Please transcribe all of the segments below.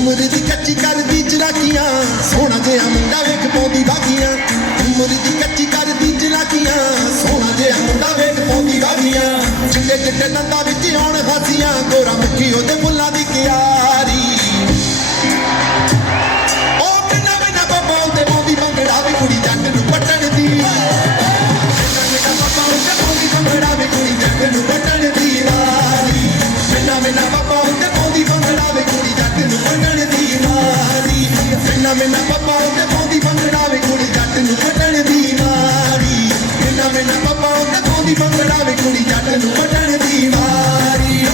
ਉਮਰ ਦੀ ਕੱਚੀ ਕਰਦੀ ਚਲਾਕੀਆਂ, ਸੋਹਣਾ ਜਿਹਾ ਮੁੰਡਾ ਵੇਖ ਪਾਉਂਦੀ ਬਾਗੀਆਂ। ਉਮਰ ਦੀ ਕੱਚੀ ਕਰਦੀ ਚਲਾਕੀਆਂ, ਸੋਹਣਾ ਜਿਹਾ ਮੁੰਡਾ ਵੇਖ ਪਾਉਂਦੀ ਬਾਗੀਆਂ। ਚਿੱਟੇ ਚਿੱਟੇ ਦੰਦਾਂ ਵਿੱਚ ਆਉਣ ਹਾਸੀਆਂ ਗੋਰਾ ਮੁਖੀ ਉਹਦੇ ਕੁੜੀ ਜੱਟ ਨੂੰ ਪੱਟਣ ਦੀ ਵਾਰੀ।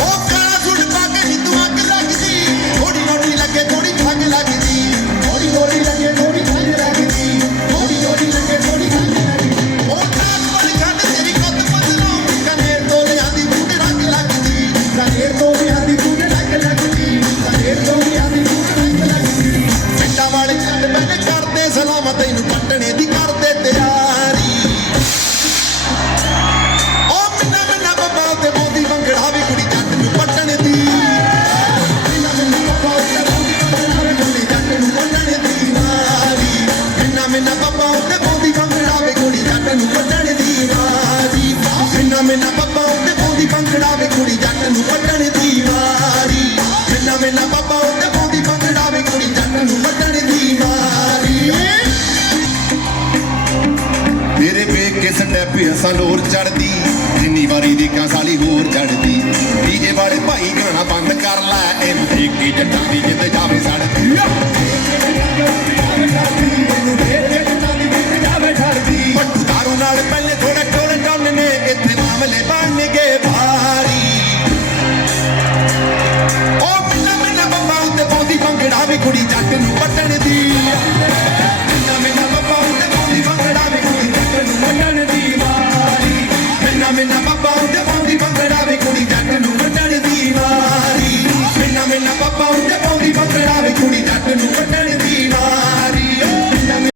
ਉਹ ਕਾਲਾ ਸੂਟ ਪਾ ਕੇ ਹਿੰਦੂ ਅੱਗ ਲੱਗਦੀ। ਥੋੜੀ ਥੋੜੀ ਲੱਗੇ ਥੋੜੀ ਠੱਗ ਲੱਗਦੀ। ਥੋੜੀ ਥੋੜੀ ਲੱਗੇ ਥੋੜੀ ਠੱਗ ਲੱਗਦੀ। ਥੋੜੀ ਥੋੜੀ ਲੱਗੇ ਥੋੜੀ ਠੱਗ ਲੱਗਦੀ। ਉਹ ਖਾਸ ਪਰ ਛੱਡ ਤੇਰੀ ਕੱਤ ਬਦਲੋ ਕਨੇਰ ਤੋਂ ਲਿਆਂਦੀ ਬੂਟ ਰੰਗ ਲੱਗਦੀ। ਕਨੇਰ ਤੋਂ ਲਿਆਂਦੀ ਬੂਟ ਰੰਗ ਲੱਗਦੀ। ਕਨੇਰ ਤੋਂ ਲਿਆਂਦੀ ਬੂਟ ਰੰਗ ਲੱਗਦੀ। ਪਿੰਡਾਂ ਵਾਲੇ ਛੱਡ ਮੈਨੇ ਕਰਦੇ ਸਲਾਮ ਤੈਨੂੰ ਪੱਟਣੇ ਦੀ ਮਿੰਨਾ ਬੱਬਾ ਤੇ ਬੋਦੀ ਮੰਗੜਾ ਵੀ ਕੁੜੀ ਜੱਟ ਨੂੰ ਪੱਟਣ ਦੀ ਵਾਰੀ। ਮਿੰਨਾ ਮਿੰਨਾ ਬੱਬਾ ਤੇ ਬੋਦੀ ਮੰਗੜਾ ਵੀ ਕੁੜੀ ਜੱਟ ਨੂੰ ਪੱਟਣ ਦੀ ਵਾਰੀ। ਮਿੰਨਾ ਮਿੰਨਾ ਬੱਬਾ ਤੇ ਬੋਦੀ ਮੰਗੜਾ ਵੀ ਕੁੜੀ ਜੱਟ ਨੂੰ ਪੱਟਣ ਦੀ ਵਾਰੀ। ਮੇਰੇ ਵੇਖ ਕੇ ਸਟੈਪ ਹਸਾਂ ਲੋਰ ਚੜਦੀ, ਜਿੰਨੀ ਵਾਰੀ ਦੇਖਾਂ ਸਾਲੀ ਹੋਰ ਚੜਦੀ। ਡੀਜੇ ਵਾਲੇ ਭਾਈ ਗਾਣਾ ਬੰਦ ਕਰ ਲੈ, ਇਹਨੂੰ ਦੇਖ ਕੇ ਜੱਟਾਂ ਦੀ ਜਿੱਦ ਜਾਵੇ